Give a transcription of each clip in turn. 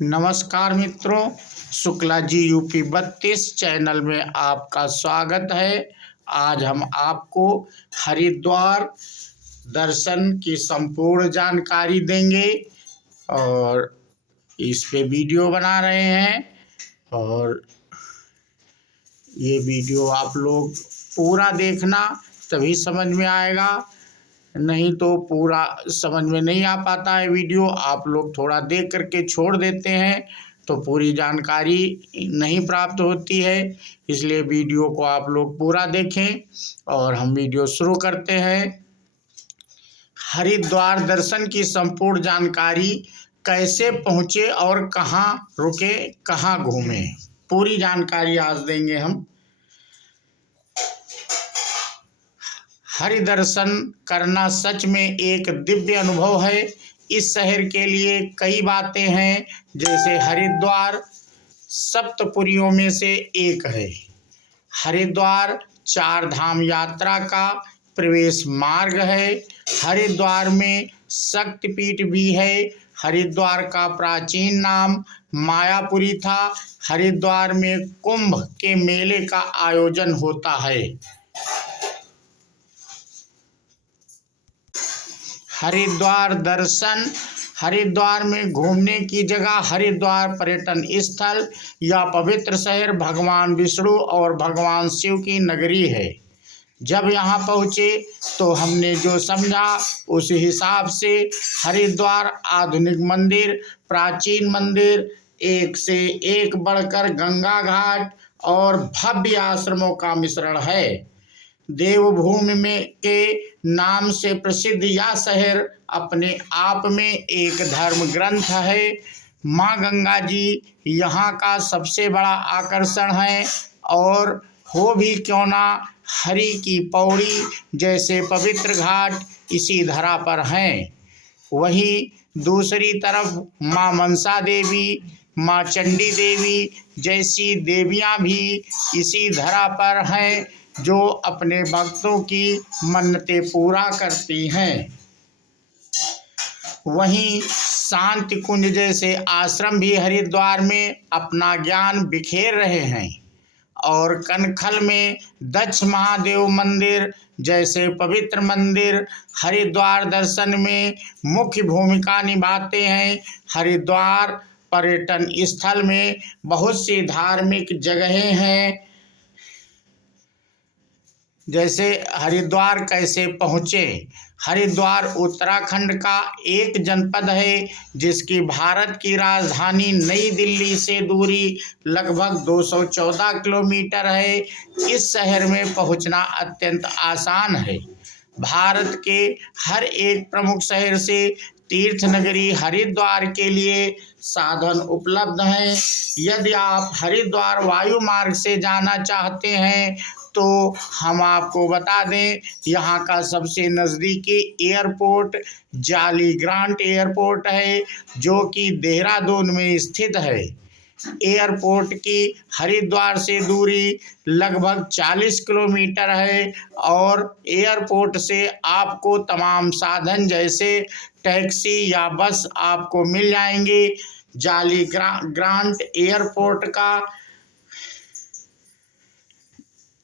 नमस्कार मित्रों, Shukla ji UP 32 channel में आपका स्वागत है। आज हम आपको हरिद्वार दर्शन की संपूर्ण जानकारी देंगे और इस पे वीडियो बना रहे हैं। और ये वीडियो आप लोग पूरा देखना, तभी समझ में आएगा, नहीं तो पूरा समझ में नहीं आ पाता है। वीडियो आप लोग थोड़ा देख करके छोड़ देते हैं तो पूरी जानकारी नहीं प्राप्त होती है, इसलिए वीडियो को आप लोग पूरा देखें। और हम वीडियो शुरू करते हैं। हरिद्वार दर्शन की संपूर्ण जानकारी, कैसे पहुँचे और कहाँ रुके, कहाँ घूमे, पूरी जानकारी आज देंगे हम। हरिदर्शन करना सच में एक दिव्य अनुभव है। इस शहर के लिए कई बातें हैं, जैसे हरिद्वार सप्तपुरियों में से एक है। हरिद्वार चार धाम यात्रा का प्रवेश मार्ग है। हरिद्वार में शक्तिपीठ भी है। हरिद्वार का प्राचीन नाम मायापुरी था। हरिद्वार में कुंभ के मेले का आयोजन होता है। हरिद्वार दर्शन, हरिद्वार में घूमने की जगह। हरिद्वार पर्यटन स्थल या पवित्र शहर भगवान विष्णु और भगवान शिव की नगरी है। जब यहाँ पहुँचे तो हमने जो समझा उस हिसाब से हरिद्वार आधुनिक मंदिर, प्राचीन मंदिर, एक से एक बढ़कर गंगा घाट और भव्य आश्रमों का मिश्रण है। देवभूमि में के नाम से प्रसिद्ध यह शहर अपने आप में एक धर्म ग्रंथ है। माँ गंगा जी यहाँ का सबसे बड़ा आकर्षण है, और हो भी क्यों ना हरि की पौड़ी जैसे पवित्र घाट इसी धरा पर हैं। वहीं दूसरी तरफ माँ मनसा देवी, माँ चंडी देवी जैसी देवियाँ भी इसी धरा पर हैं, जो अपने भक्तों की मन्नतें पूरा करती हैं। वहीं शांति कुंज जैसे आश्रम भी हरिद्वार में अपना ज्ञान बिखेर रहे हैं, और कनखल में दक्ष महादेव मंदिर जैसे पवित्र मंदिर हरिद्वार दर्शन में मुख्य भूमिका निभाते हैं। हरिद्वार पर्यटन स्थल में बहुत सी धार्मिक जगहें हैं। जैसे हरिद्वार कैसे पहुँचे। हरिद्वार उत्तराखंड का एक जनपद है, जिसकी भारत की राजधानी नई दिल्ली से दूरी लगभग 214 किलोमीटर है। इस शहर में पहुंचना अत्यंत आसान है। भारत के हर एक प्रमुख शहर से तीर्थ नगरी हरिद्वार के लिए साधन उपलब्ध हैं। यदि आप हरिद्वार वायु मार्ग से जाना चाहते हैं तो हम आपको बता दें, यहाँ का सबसे नज़दीकी एयरपोर्ट जाली ग्रांट एयरपोर्ट है, जो कि देहरादून में स्थित है। एयरपोर्ट की हरिद्वार से दूरी लगभग 40 किलोमीटर है, और एयरपोर्ट से आपको तमाम साधन जैसे टैक्सी या बस आपको मिल जाएंगे। जाली ग्रांट एयरपोर्ट का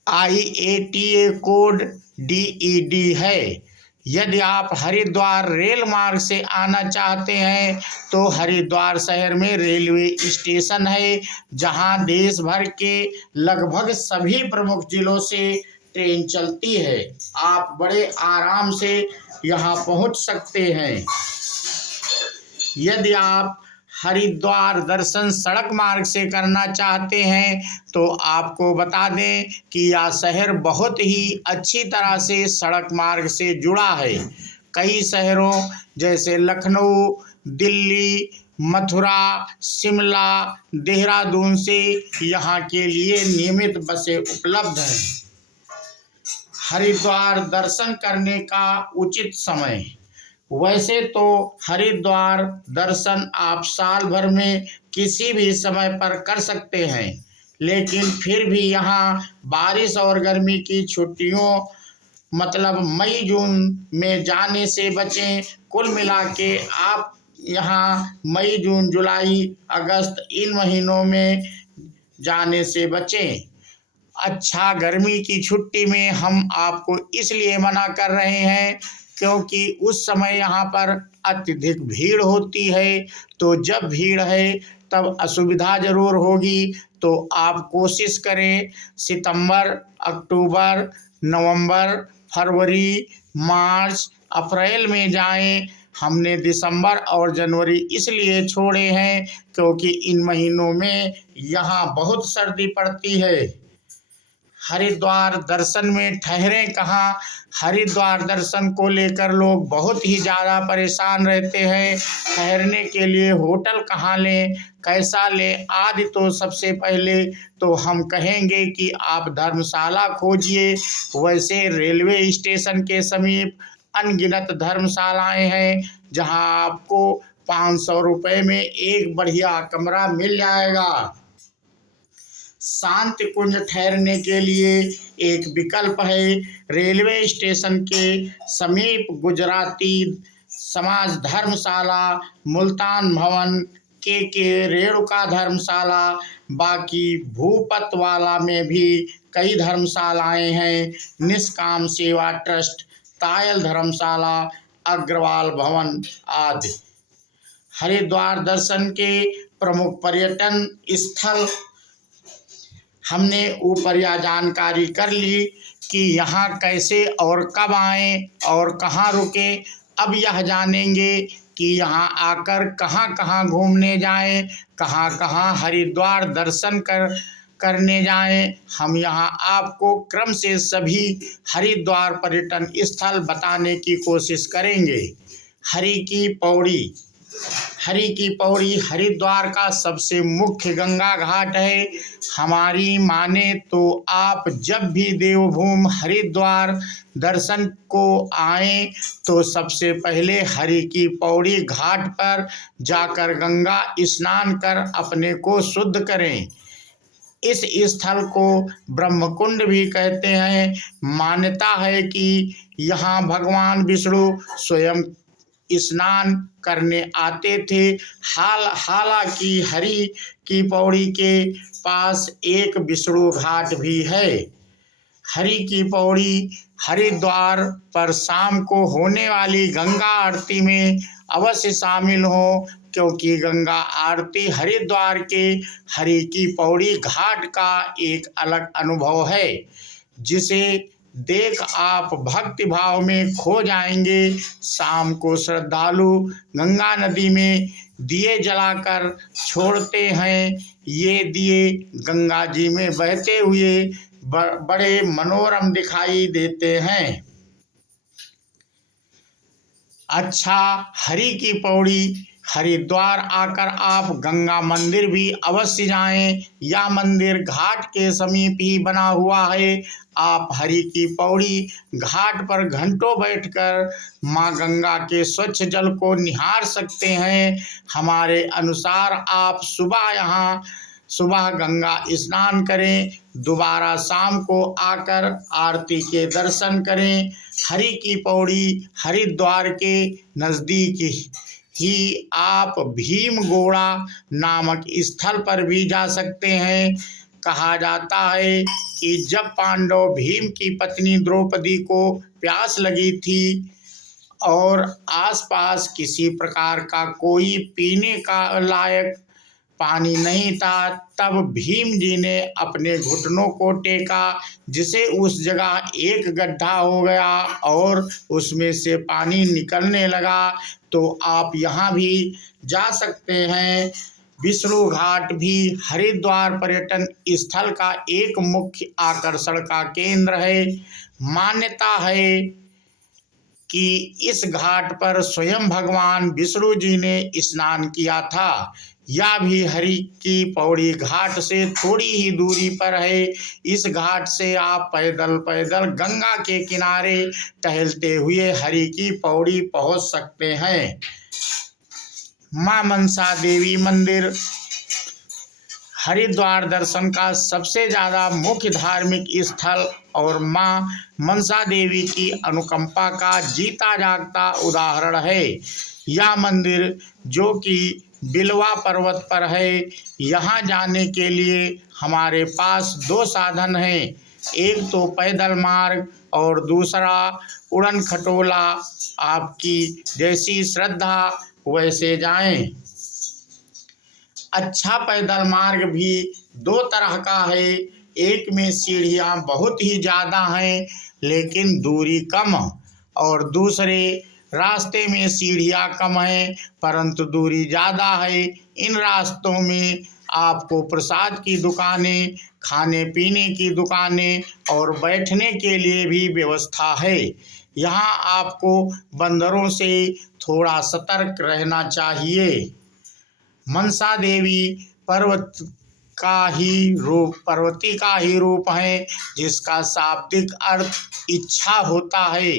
IATA कोड DED है। यदि आप हरिद्वार रेल मार्ग से आना चाहते हैं तो हरिद्वार शहर में रेलवे स्टेशन है, जहां देश भर के लगभग सभी प्रमुख जिलों से ट्रेन चलती है। आप बड़े आराम से यहां पहुंच सकते हैं। यदि आप हरिद्वार दर्शन सड़क मार्ग से करना चाहते हैं तो आपको बता दें कि यह शहर बहुत ही अच्छी तरह से सड़क मार्ग से जुड़ा है। कई शहरों जैसे लखनऊ, दिल्ली, मथुरा, शिमला, देहरादून से यहाँ के लिए नियमित बसें उपलब्ध हैं। हरिद्वार दर्शन करने का उचित समय। वैसे तो हरिद्वार दर्शन आप साल भर में किसी भी समय पर कर सकते हैं, लेकिन फिर भी यहाँ बारिश और गर्मी की छुट्टियों मतलब मई जून में जाने से बचें। कुल मिला के आप यहाँ मई, जून, जुलाई, अगस्त इन महीनों में जाने से बचें। अच्छा, गर्मी की छुट्टी में हम आपको इसलिए मना कर रहे हैं क्योंकि उस समय यहाँ पर अत्यधिक भीड़ होती है। तो जब भीड़ है तब असुविधा ज़रूर होगी। तो आप कोशिश करें सितंबर, अक्टूबर, नवंबर, फरवरी, मार्च, अप्रैल में जाएं। हमने दिसंबर और जनवरी इसलिए छोड़े हैं क्योंकि इन महीनों में यहाँ बहुत सर्दी पड़ती है। हरिद्वार दर्शन में ठहरें कहाँ? हरिद्वार दर्शन को लेकर लोग बहुत ही ज़्यादा परेशान रहते हैं। ठहरने के लिए होटल कहाँ लें, कैसा लें आदि। तो सबसे पहले तो हम कहेंगे कि आप धर्मशाला खोजिए। वैसे रेलवे स्टेशन के समीप अनगिनत धर्मशालाएं हैं जहां आपको 500 रुपये में एक बढ़िया कमरा मिल जाएगा। शांति कुंज ठहरने के लिए एक विकल्प है। रेलवे स्टेशन के समीप गुजराती समाज धर्मशाला, मुल्तान भवन, के रेणुका धर्मशाला, बाकी भूपतवाला में भी कई धर्मशालाएं हैं। निष्काम सेवा ट्रस्ट, तायल धर्मशाला, अग्रवाल भवन आदि। हरिद्वार दर्शन के प्रमुख पर्यटन स्थल हमने ऊपर यह जानकारी कर ली कि यहाँ कैसे और कब आएं और कहाँ रुकें। अब यह जानेंगे कि यहाँ आकर कहाँ कहाँ घूमने जाएं, कहाँ कहाँ हरिद्वार दर्शन करने जाएं। हम यहाँ आपको क्रम से सभी हरिद्वार पर्यटन स्थल बताने की कोशिश करेंगे। हरि की पौड़ी। हरि की पौड़ी हरिद्वार का सबसे मुख्य गंगा घाट है। हमारी माने तो आप जब भी देवभूमि हरिद्वार दर्शन को आएं तो सबसे पहले हरि की पौड़ी घाट पर जाकर गंगा स्नान कर अपने को शुद्ध करें। इस स्थल को ब्रह्मकुंड भी कहते हैं। मान्यता है कि यहाँ भगवान विष्णु स्वयं स्नान करने आते थे। हालांकि हरि की पौड़ी के पास एक विष्णु घाट भी है। हरि की पौड़ी हरिद्वार पर शाम को होने वाली गंगा आरती में अवश्य शामिल हो क्योंकि गंगा आरती हरिद्वार के हरि की पौड़ी घाट का एक अलग अनुभव है जिसे देख आप भक्ति भाव में खो जाएंगे। शाम को श्रद्धालु गंगा नदी में दिए जलाकर छोड़ते हैं। ये दिए गंगा जी में बहते हुए बड़े मनोरम दिखाई देते हैं। अच्छा, हरि की पौड़ी हरिद्वार आकर आप गंगा मंदिर भी अवश्य जाएं। यह मंदिर घाट के समीप ही बना हुआ है। आप हरि की पौड़ी घाट पर घंटों बैठकर माँ गंगा के स्वच्छ जल को निहार सकते हैं। हमारे अनुसार आप सुबह गंगा स्नान करें, दोबारा शाम को आकर आरती के दर्शन करें। हरि की पौड़ी हरिद्वार के नज़दीक ही आप भीमगोड़ा नामक स्थल पर भी जा सकते हैं। कहा जाता है कि जब पांडव भीम की पत्नी द्रौपदी को प्यास लगी थी और आसपास किसी प्रकार का कोई पीने का लायक पानी नहीं था, तब भीम जी ने अपने घुटनों को टेका जिसे उस जगह एक गड्ढा हो गया और उसमें से पानी निकलने लगा। तो आप यहाँ भी जा सकते हैं। विष्णु घाट भी हरिद्वार पर्यटन स्थल का एक मुख्य आकर्षण का केंद्र है। मान्यता है कि इस घाट पर स्वयं भगवान विष्णु जी ने स्नान किया था। यह भी हरि की पौड़ी घाट से थोड़ी ही दूरी पर है। इस घाट से आप पैदल गंगा के किनारे टहलते हुए हरि की पौड़ी पहुंच सकते हैं। मां मनसा देवी मंदिर हरिद्वार दर्शन का सबसे ज़्यादा मुख्य धार्मिक स्थल और मां मनसा देवी की अनुकंपा का जीता जागता उदाहरण है। यह मंदिर जो कि बिलवा पर्वत पर है, यहाँ जाने के लिए हमारे पास दो साधन हैं, एक तो पैदल मार्ग और दूसरा उड़न खटोला। आपकी जैसी श्रद्धा वैसे जाएं। अच्छा पैदल मार्ग भी दो तरह का है, एक में सीढ़ियाँ बहुत ही ज़्यादा हैं लेकिन दूरी कम, और दूसरे रास्ते में सीढ़ियाँ कम हैं परंतु दूरी ज़्यादा है। इन रास्तों में आपको प्रसाद की दुकानें, खाने पीने की दुकानें और बैठने के लिए भी व्यवस्था है। यहाँ आपको बंदरों से थोड़ा सतर्क रहना चाहिए। मनसा देवी पार्वती का ही रूप है, जिसका शाब्दिक अर्थ इच्छा होता है।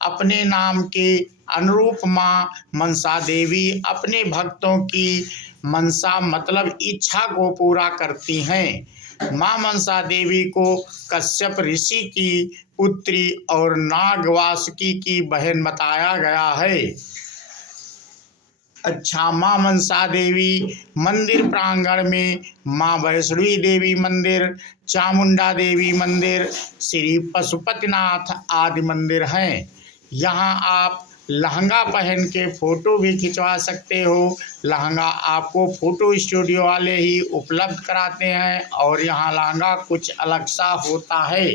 अपने नाम के अनुरूप माँ मनसा देवी अपने भक्तों की मनसा मतलब इच्छा को पूरा करती हैं। माँ मनसा देवी को कश्यप ऋषि की पुत्री और नागवासुकी की बहन बताया गया है। अच्छा, माँ मनसा देवी मंदिर प्रांगण में माँ वैष्णवी देवी मंदिर, चामुंडा देवी मंदिर, श्री पशुपतिनाथ आदि मंदिर हैं। यहाँ आप लहंगा पहन के फ़ोटो भी खिंचवा सकते हो। लहंगा आपको फ़ोटो स्टूडियो वाले ही उपलब्ध कराते हैं और यहाँ लहंगा कुछ अलग सा होता है।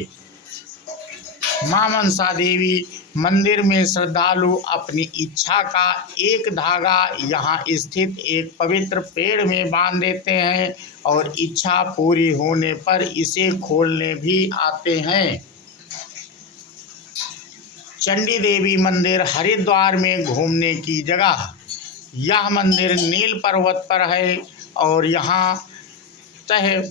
माँ मनसा देवी मंदिर में श्रद्धालु अपनी इच्छा का एक धागा यहाँ स्थित एक पवित्र पेड़ में बांध देते हैं और इच्छा पूरी होने पर इसे खोलने भी आते हैं। चंडी देवी मंदिर हरिद्वार में घूमने की जगह। यह मंदिर नील पर्वत पर है और यहाँ तह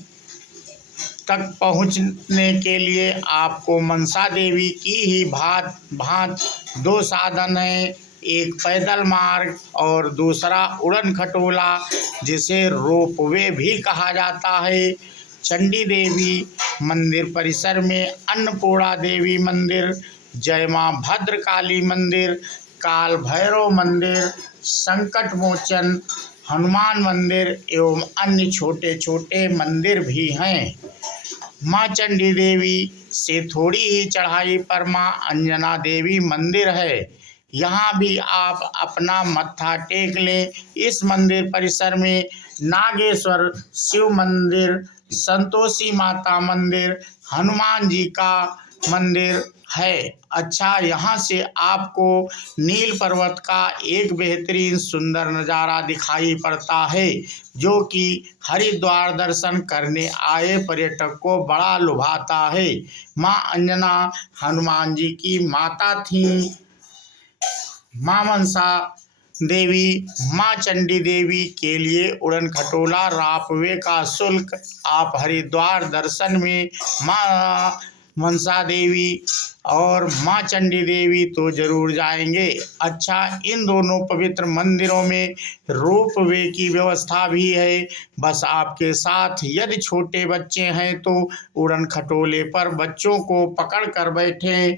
तक पहुँचने के लिए आपको मनसा देवी की ही भांत दो साधन हैं, एक पैदल मार्ग और दूसरा उड़न खटोला जिसे रोपवे भी कहा जाता है। चंडी देवी मंदिर परिसर में अन्नपूर्णा देवी मंदिर, जय मां भद्रकाली मंदिर, काल भैरव मंदिर, संकट मोचन हनुमान मंदिर एवं अन्य छोटे छोटे मंदिर भी हैं। माँ चंडी देवी से थोड़ी ही चढ़ाई पर माँ अंजना देवी मंदिर है। यहाँ भी आप अपना मत्था टेक लें। इस मंदिर परिसर में नागेश्वर शिव मंदिर, संतोषी माता मंदिर, हनुमान जी का मंदिर है। अच्छा, यहाँ से आपको नील पर्वत का एक बेहतरीन सुंदर नज़ारा दिखाई पड़ता है जो कि हरिद्वार दर्शन करने आए पर्यटक को बड़ा लुभाता है। माँ अंजना हनुमान जी की माता थीं। माँ मनसा देवी, माँ चंडी देवी के लिए उड़न खटोला रापवे का शुल्क आप हरिद्वार दर्शन में माँ मनसा देवी और माँ चंडी देवी तो जरूर जाएंगे। अच्छा, इन दोनों पवित्र मंदिरों में रोपवे की व्यवस्था भी है। बस आपके साथ यदि छोटे बच्चे हैं तो उड़न खटोले पर बच्चों को पकड़ कर बैठें।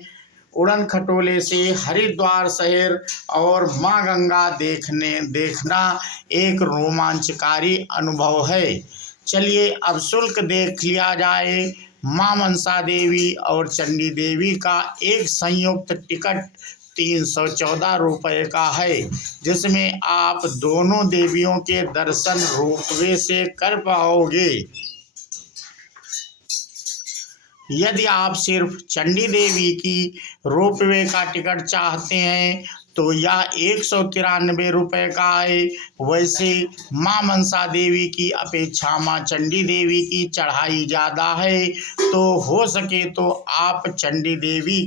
उड़न खटोले से हरिद्वार शहर और माँ गंगा देखना एक रोमांचकारी अनुभव है। चलिए अब शुल्क देख लिया जाए। माँ मनसा देवी और चंडी देवी का एक संयुक्त टिकट 314 रुपये का है, जिसमें आप दोनों देवियों के दर्शन रोपवे से कर पाओगे। यदि आप सिर्फ चंडी देवी की रोपवे का टिकट चाहते हैं तो यह 193 रुपये का है। वैसे माँ मनसा देवी की अपेक्षा माँ चंडी देवी की चढ़ाई ज़्यादा है, तो हो सके तो आप चंडी देवी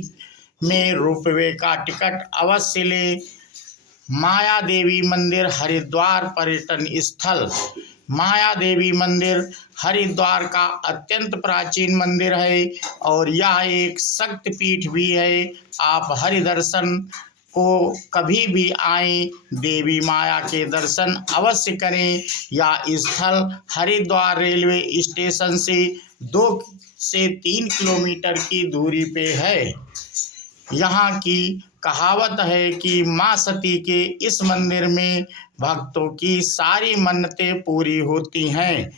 में रोपवे का टिकट अवश्य लें। माया देवी मंदिर हरिद्वार पर्यटन स्थल। माया देवी मंदिर हरिद्वार का अत्यंत प्राचीन मंदिर है और यह एक शक्तिपीठ भी है। आप हरि दर्शन को कभी भी आएं, देवी माया के दर्शन अवश्य करें। यह स्थल हरिद्वार रेलवे स्टेशन से 2 से 3 किलोमीटर की दूरी पे है। यहाँ की कहावत है कि माँ सती के इस मंदिर में भक्तों की सारी मन्नतें पूरी होती हैं।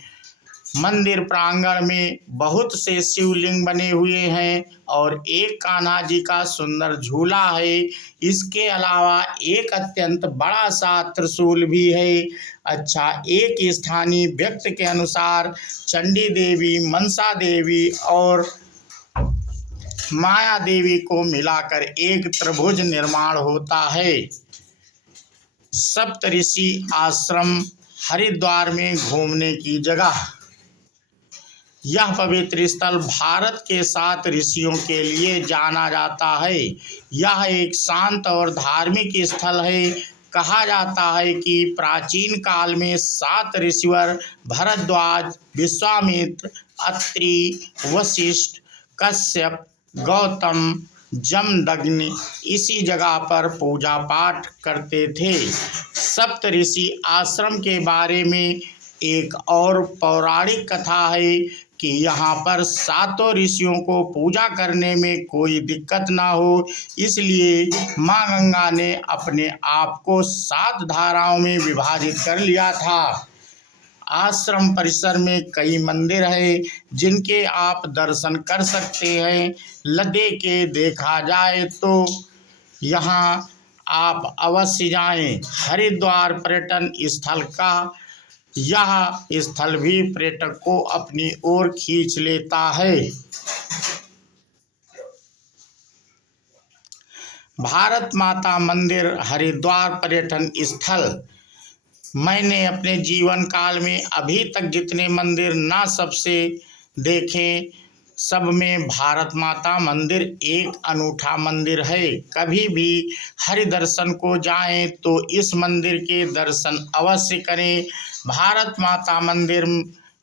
मंदिर प्रांगण में बहुत से शिवलिंग बने हुए हैं और एक कान्हा जी का सुंदर झूला है। इसके अलावा एक अत्यंत बड़ा सा त्रिशूल भी है। अच्छा, एक स्थानीय व्यक्ति के अनुसार चंडी देवी, मनसा देवी और माया देवी को मिलाकर एक त्रिभुज निर्माण होता है। सप्तऋषि आश्रम हरिद्वार में घूमने की जगह। यह पवित्र स्थल भारत के 7 ऋषियों के लिए जाना जाता है। यह एक शांत और धार्मिक स्थल है। कहा जाता है कि प्राचीन काल में 7 ऋषिवर भरद्वाज, विश्वामित्र, अत्रि, वशिष्ठ, कश्यप, गौतम, जमदग्नि इसी जगह पर पूजा पाठ करते थे। सप्तऋषि आश्रम के बारे में एक और पौराणिक कथा है कि यहाँ पर 7 ऋषियों को पूजा करने में कोई दिक्कत ना हो, इसलिए माँ गंगा ने अपने आप को 7 धाराओं में विभाजित कर लिया था। आश्रम परिसर में कई मंदिर हैं जिनके आप दर्शन कर सकते हैं। लद्दाख के देखा जाए तो यहाँ आप अवश्य जाएं। हरिद्वार पर्यटन स्थल का यह स्थल भी पर्यटक को अपनी ओर खींच लेता है। भारत माता मंदिर हरिद्वार पर्यटन स्थल। मैंने अपने जीवन काल में अभी तक जितने मंदिर ना सबसे देखे, सब में भारत माता मंदिर एक अनूठा मंदिर है। कभी भी हरिदर्शन को जाएं तो इस मंदिर के दर्शन अवश्य करें। भारत माता मंदिर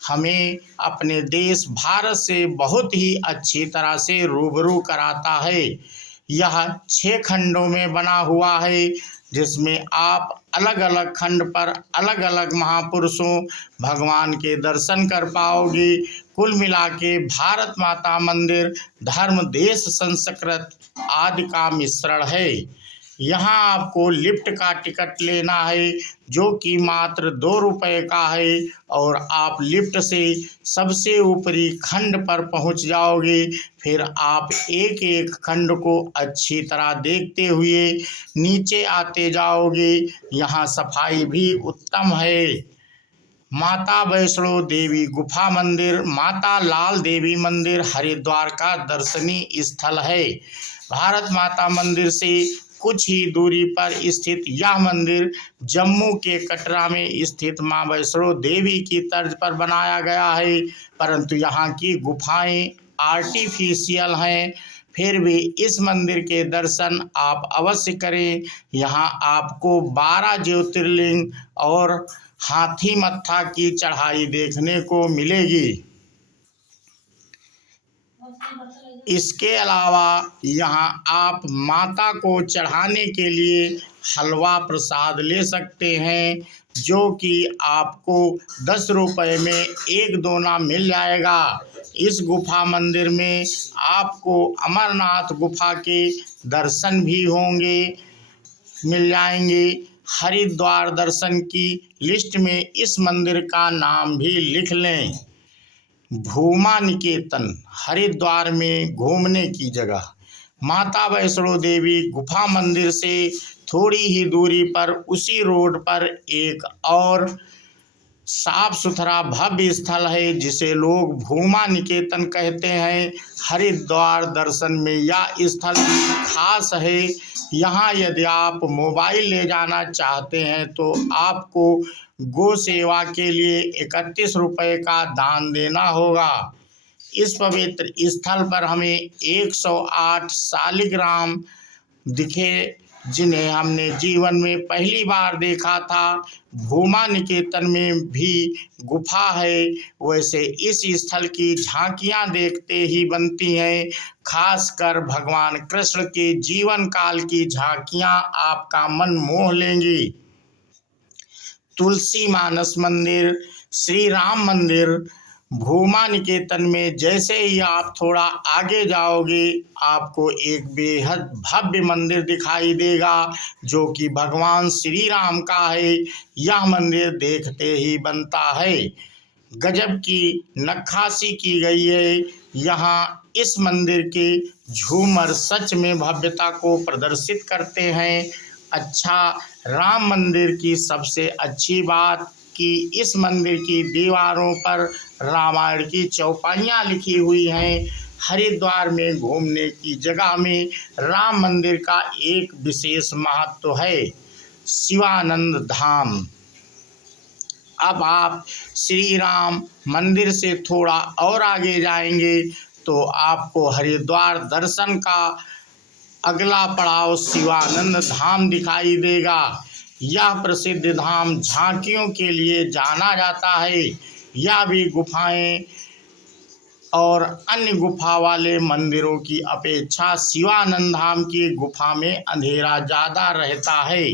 हमें अपने देश भारत से बहुत ही अच्छी तरह से रूबरू कराता है। यह 6 खंडों में बना हुआ है, जिसमें आप अलग अलग खंड पर अलग अलग महापुरुषों भगवान के दर्शन कर पाओगे। कुल मिला के भारत माता मंदिर धर्म, देश, संस्कृति आदि का मिश्रण है। यहाँ आपको लिफ्ट का टिकट लेना है जो कि मात्र 2 रुपये का है और आप लिफ्ट से सबसे ऊपरी खंड पर पहुँच जाओगे। फिर आप एक एक खंड को अच्छी तरह देखते हुए नीचे आते जाओगे। यहाँ सफाई भी उत्तम है। माता वैष्णो देवी गुफा मंदिर, माता लाल देवी मंदिर हरिद्वार का दर्शनीय स्थल है। भारत माता मंदिर से कुछ ही दूरी पर स्थित यह मंदिर जम्मू के कटरा में स्थित मां वैष्णो देवी की तर्ज पर बनाया गया है, परंतु यहाँ की गुफाएं आर्टिफिशियल हैं। फिर भी इस मंदिर के दर्शन आप अवश्य करें। यहाँ आपको 12 ज्योतिर्लिंग और हाथी मत्था की चढ़ाई देखने को मिलेगी। इसके अलावा यहाँ आप माता को चढ़ाने के लिए हलवा प्रसाद ले सकते हैं, जो कि आपको 10 रुपये में 1 दोना मिल जाएगा। इस गुफा मंदिर में आपको अमरनाथ गुफा के दर्शन भी होंगे, मिल जाएंगे। हरिद्वार दर्शन की लिस्ट में इस मंदिर का नाम भी लिख लें। भूमा निकेतन हरिद्वार में घूमने की जगह। माता वैष्णो देवी गुफा मंदिर से थोड़ी ही दूरी पर उसी रोड पर एक और साफ सुथरा भव्य स्थल है जिसे लोग भूमा निकेतन कहते हैं। हरिद्वार दर्शन में यह स्थल खास है। यहाँ यदि आप मोबाइल ले जाना चाहते हैं तो आपको गौ सेवा के लिए 31 रुपये का दान देना होगा। इस पवित्र स्थल पर हमें 108 शालिग्राम दिखे, जिन्हें हमने जीवन में पहली बार देखा था। भूमा निकेतन में भी गुफा है, वैसे इस स्थल की झांकियां देखते ही बनती हैं। खासकर भगवान कृष्ण के जीवन काल की झांकियां आपका मन मोह लेंगी। तुलसी मानस मंदिर, श्री राम मंदिर, भूमा निकेतन में जैसे ही आप थोड़ा आगे जाओगे आपको एक बेहद भव्य मंदिर दिखाई देगा जो कि भगवान श्री राम का है। यह मंदिर देखते ही बनता है। गजब की नक्काशी की गई है। यहाँ इस मंदिर के झूमर सच में भव्यता को प्रदर्शित करते हैं। अच्छा, राम मंदिर की सबसे अच्छी बात कि इस मंदिर की दीवारों पर रामायण की चौपाइयाँ लिखी हुई हैं। हरिद्वार में घूमने की जगह में राम मंदिर का एक विशेष महत्व है, शिवानंद धाम। अब आप श्री राम मंदिर से थोड़ा और आगे जाएंगे तो आपको हरिद्वार दर्शन का अगला पड़ाव शिवानंद धाम दिखाई देगा। यह प्रसिद्ध धाम झांकियों के लिए जाना जाता है। यह भी गुफाएं और अन्य गुफा वाले मंदिरों की अपेक्षा शिवानंद धाम की गुफा में अंधेरा ज़्यादा रहता है।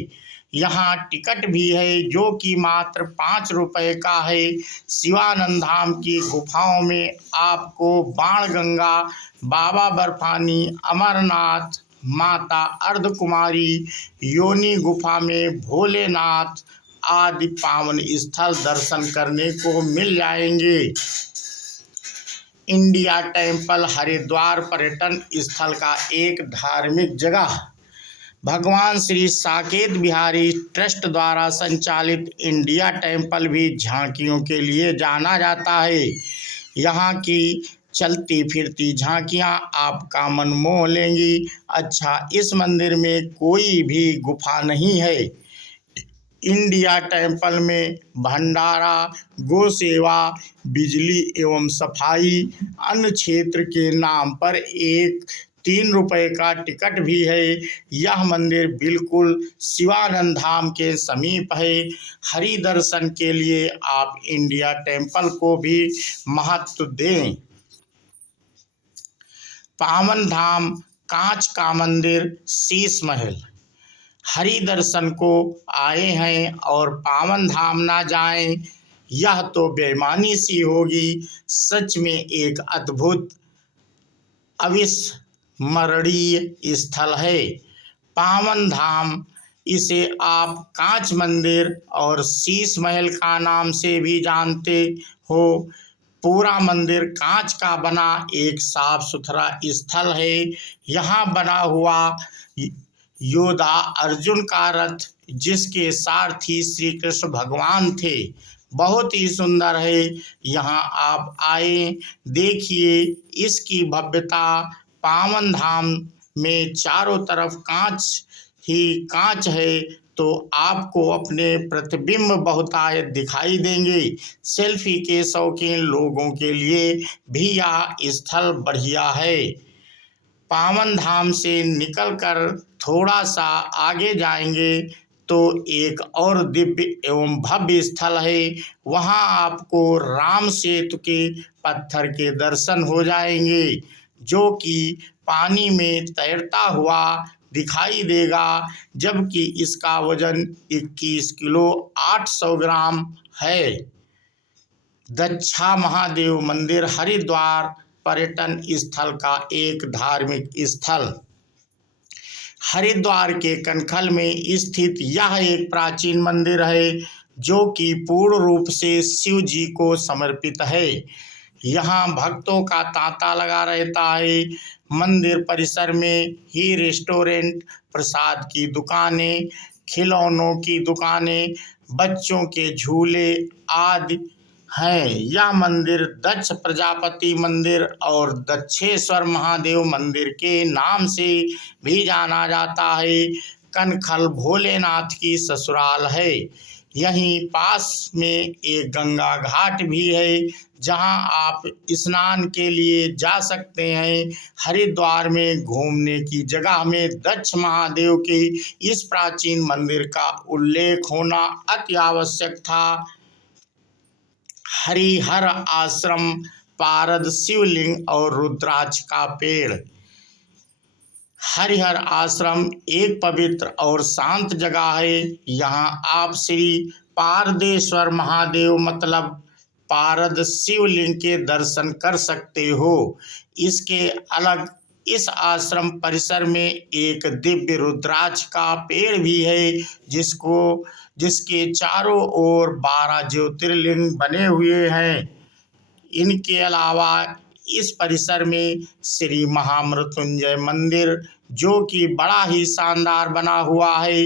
यहाँ टिकट भी है जो कि मात्र 5 रुपये का है। शिवानंद धाम की गुफाओं में आपको बाणगंगा, बाबा बर्फानी, अमरनाथ, माता अर्धकुमारी, योनि गुफा में भोलेनाथ आदि पावन स्थल दर्शन करने को मिल जाएंगे। इंडिया टेम्पल हरिद्वार पर्यटन स्थल का एक धार्मिक जगह। भगवान श्री साकेत बिहारी ट्रस्ट द्वारा संचालित इंडिया टेम्पल भी झांकियों के लिए जाना जाता है। यहाँ की चलती फिरती झांकियाँ आपका मन मोह लेंगी। अच्छा, इस मंदिर में कोई भी गुफा नहीं है। इंडिया टेम्पल में भंडारा, गौ सेवा, बिजली एवं सफाई, अन्य क्षेत्र के नाम पर एक 3 रुपये का टिकट भी है। यह मंदिर बिल्कुल शिवानंद धाम के समीप है। हरि दर्शन के लिए आप इंडिया टेम्पल को भी महत्व दें। पावन धाम कांच का मंदिर, शीश महल। हरि दर्शन को आए हैं और पावन धाम ना जाएं, यह तो बेईमानी सी होगी। सच में एक अद्भुत अविस्मरणीय स्थल है पावन धाम। इसे आप कांच मंदिर और शीश महल का नाम से भी जानते हो। पूरा मंदिर कांच का बना एक साफ सुथरा स्थल है। यहाँ बना हुआ योद्धा अर्जुन का रथ जिसके सारथी श्री कृष्ण भगवान थे, बहुत ही सुंदर है। यहाँ आप आए, देखिए इसकी भव्यता। पावन धाम में चारों तरफ कांच ही कांच है तो आपको अपने प्रतिबिंब बहुतायत दिखाई देंगे। सेल्फी के शौकीन लोगों के लिए भी यह स्थल बढ़िया है। पावन धाम से निकलकर थोड़ा सा आगे जाएंगे तो एक और दिव्य एवं भव्य स्थल है। वहाँ आपको राम सेतु के पत्थर के दर्शन हो जाएंगे जो कि पानी में तैरता हुआ दिखाई देगा, जबकि इसका वजन 21 किलो 800 ग्राम है। दक्षा महादेव मंदिर हरिद्वार पर्यटन स्थल का एक धार्मिक स्थल। हरिद्वार के कनखल में स्थित यह एक प्राचीन मंदिर है जो कि पूर्ण रूप से शिव जी को समर्पित है। यहाँ भक्तों का तांता लगा रहता है। मंदिर परिसर में ही रेस्टोरेंट, प्रसाद की दुकानें, खिलौनों की दुकानें, बच्चों के झूले आदि हैं। यह मंदिर दक्ष प्रजापति मंदिर और दक्षेश्वर महादेव मंदिर के नाम से भी जाना जाता है। कनखल भोलेनाथ की ससुराल है। यहीं पास में एक गंगा घाट भी है जहां आप स्नान के लिए जा सकते हैं। हरिद्वार में घूमने की जगह में दक्ष महादेव के इस प्राचीन मंदिर का उल्लेख होना अति आवश्यक था। हरिहर आश्रम, पारद शिवलिंग और रुद्राक्ष का पेड़। हरिहर आश्रम एक पवित्र और शांत जगह है। यहाँ आप श्री पारदेश्वर महादेव मतलब पारद शिवलिंग के दर्शन कर सकते हो। इसके अलग इस आश्रम परिसर में एक दिव्य रुद्राक्ष का पेड़ भी है, जिसके चारों ओर 12 ज्योतिर्लिंग बने हुए हैं। इनके अलावा इस परिसर में श्री महामृत्युंजय मंदिर, जो कि बड़ा ही शानदार बना हुआ है।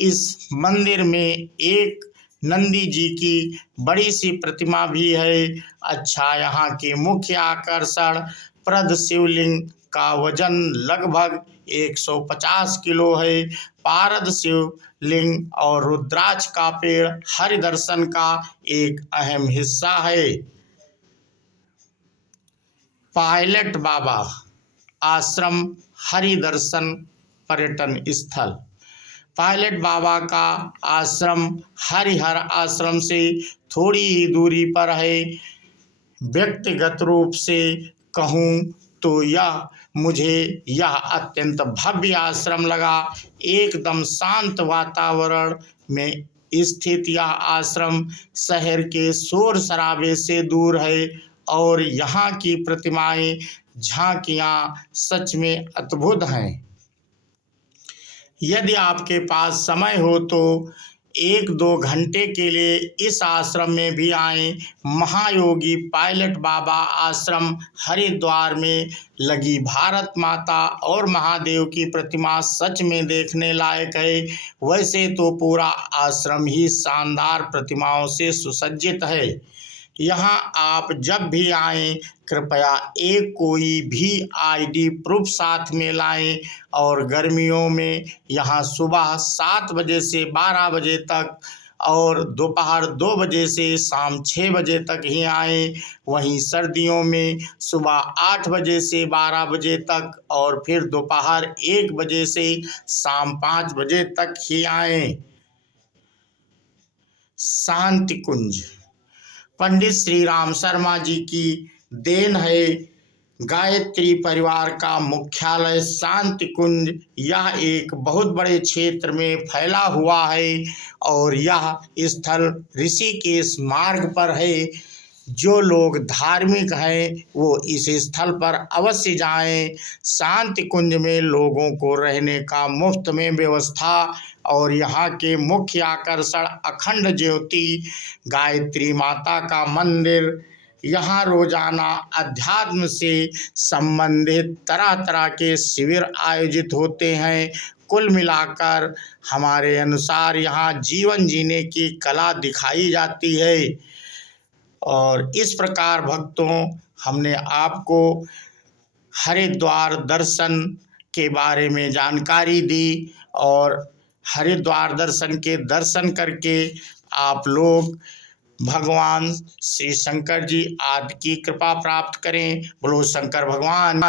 इस मंदिर में एक नंदी जी की बड़ी सी प्रतिमा भी है। अच्छा, यहाँ के मुख्य आकर्षण प्रद शिवलिंग का वजन लगभग 150 किलो है। पारद शिवलिंग और रुद्राक्ष का पेड़ हरि दर्शन का एक अहम हिस्सा है। पायलट बाबा आश्रम हरि दर्शन पर्यटन स्थल। पायलट बाबा का आश्रम हरिहर आश्रम से थोड़ी ही दूरी पर है। व्यक्तिगत रूप से कहूँ तो मुझे यह अत्यंत भव्य आश्रम लगा। एकदम शांत वातावरण में स्थित यह आश्रम शहर के शोर शराबे से दूर है और यहाँ की प्रतिमाएं, झांकियाँ सच में अद्भुत हैं। यदि आपके पास समय हो तो 1-2 घंटे के लिए इस आश्रम में भी आएं। महायोगी पायलट बाबा आश्रम हरिद्वार में लगी भारत माता और महादेव की प्रतिमा सच में देखने लायक है। वैसे तो पूरा आश्रम ही शानदार प्रतिमाओं से सुसज्जित है। यहाँ आप जब भी आएं, कृपया एक कोई भी आईडी प्रूफ साथ में लाएं और गर्मियों में यहाँ सुबह 7 बजे से 12 बजे तक और दोपहर 2 बजे से शाम 6 बजे तक ही आएं। वहीं सर्दियों में सुबह 8 बजे से 12 बजे तक और फिर दोपहर 1 बजे से शाम 5 बजे तक ही आएं। शांति कुंज पंडित श्री राम शर्मा जी की देन है। गायत्री परिवार का मुख्यालय शांति कुंज यह एक बहुत बड़े क्षेत्र में फैला हुआ है और यह स्थल ऋषिकेश मार्ग पर है। जो लोग धार्मिक हैं वो इस स्थल पर अवश्य जाएं। शांति कुंज में लोगों को रहने का मुफ्त में व्यवस्था और यहाँ के मुख्य आकर्षण अखंड ज्योति, गायत्री माता का मंदिर। यहाँ रोजाना अध्यात्म से संबंधित तरह तरह के शिविर आयोजित होते हैं। कुल मिलाकर हमारे अनुसार यहाँ जीवन जीने की कला दिखाई जाती है। और इस प्रकार भक्तों, हमने आपको हरिद्वार दर्शन के बारे में जानकारी दी और हरिद्वार दर्शन के दर्शन करके आप लोग भगवान श्री शंकर जी आदि की कृपा प्राप्त करें। बोलो शंकर भगवान।